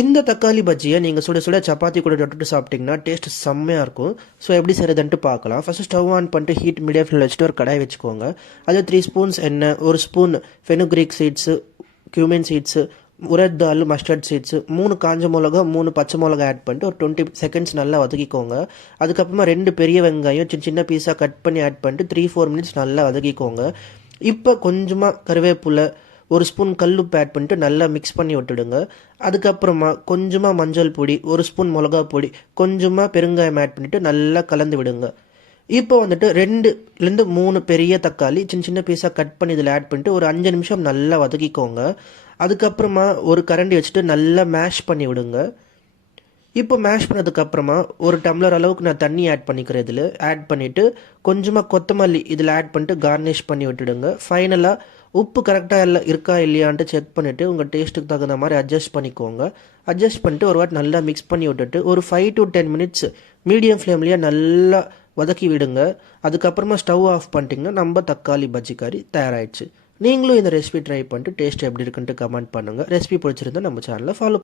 இந்த தக்காளி பஜ்ஜியை நீங்கள் சுட சுட சப்பாத்தி கூட தொட்டுட்டு சாப்பிட்டிங்கன்னா டேஸ்ட் செம்மையாக இருக்கும். ஸோ எப்படி செய்கிறதுன்ட்டு பார்க்கலாம். ஃபஸ்ட்டு ஸ்டவ் ஆன் பண்ணிட்டு ஹீட் மீடியம் ஃப்ளேமில் வச்சுட்டு ஒரு கடாய் வச்சுக்கோங்க. அது 3 ஸ்பூன்ஸ் எண்ணெய், 1 spoon fenugreek seeds, cumin seeds, urad dal, mustard seeds, 3 காஞ்ச மிளகா, 3 பச்சை மிளகா ஆட் பண்ணிட்டு ஒரு 20 செகண்ட்ஸ் நல்லா வதக்கிக்கோங்க. அதுக்கப்புறமா 2 பெரிய வெங்காயம் சின்ன சின்ன பீஸாக கட் பண்ணி ஆட் பண்ணிட்டு 3-4 மினிட்ஸ் நல்லா வதக்கிக்கோங்க. இப்போ கொஞ்சமாக கருவேப்பிலை, 1 ஸ்பூன் கல்லுப்பு ஆட் பண்ணிட்டு நல்லா மிக்ஸ் பண்ணி விட்டுடுங்க. அதுக்கப்புறமா கொஞ்சமாக மஞ்சள் பொடி, 1 ஸ்பூன் மிளகா பொடி, கொஞ்சமாக பெருங்காயம் ஆட் பண்ணிவிட்டு நல்லா கலந்து விடுங்க. இப்போ வந்துட்டு 2லேருந்து 3 பெரிய தக்காளி சின்ன சின்ன பீஸாக கட் பண்ணி இதில் ஆட் பண்ணிட்டு ஒரு 5 நிமிஷம் நல்லா வதக்கிக்கோங்க. அதுக்கப்புறமா ஒரு கரண்டி வச்சுட்டு நல்லா மேஷ் பண்ணி விடுங்க. இப்போ மேஷ் பண்ணதுக்கப்புறமா ஒரு டம்ளர் அளவுக்கு நான் தண்ணி ஆட் பண்ணிக்கிறேன். இதில் ஆட் பண்ணிவிட்டு கொஞ்சமாக கொத்தமல்லி இதில் ஆட் பண்ணிட்டு கார்னிஷ் பண்ணி விட்டுடுங்க. ஃபைனலாக உப்பு கரெக்டாக இருக்கா இல்லையான்ட்டு செக் பண்ணிவிட்டு உங்கள் டேஸ்ட்டுக்கு தகுந்த மாதிரி அட்ஜஸ்ட் பண்ணிக்கோங்க. அட்ஜஸ்ட் பண்ணிட்டு ஒரு வாட்டி நல்லா மிக்ஸ் பண்ணி விட்டுட்டு ஒரு 5 to 10 மினிட்ஸ் மீடியம் ஃப்ளேம்லேயே நல்லா வதக்கி விடுங்க. அதுக்கப்புறமா ஸ்டவ் ஆஃப் பண்ணிட்டிங்கன்னா நம்ம தக்காளி பஜ்ஜி கறி தயாராகிடுச்சு. நீங்களும் இந்த ரெசிபி ட்ரை பண்ணிட்டு டேஸ்ட் எப்படி இருக்குன்ட்டு கமெண்ட் பண்ணுங்கள். ரெசிபி பிடிச்சிருந்தா நம்ம சேனலை ஃபாலோ